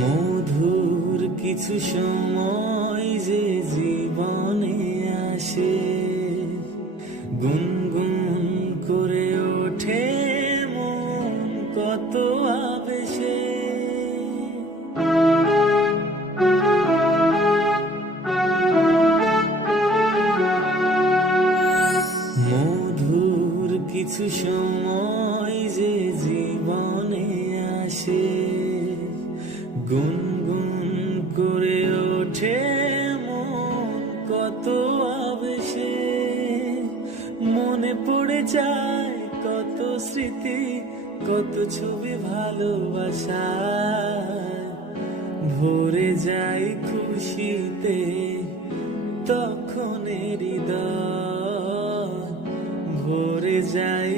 মধুর কিছু সময় যে জীবনে আসে, গুনগুন করে ওঠে মন কত আবেশে। মধুর কিছু সময় যে জীবনে আসে, গুনগুন করে ওঠে মন কত আবেশে। মনে পড়ে যায় কত স্মৃতি, কত ছবি ভালোবাসায়, ভরে যায় খুশিতে তখন হৃদয়, ভরে যায়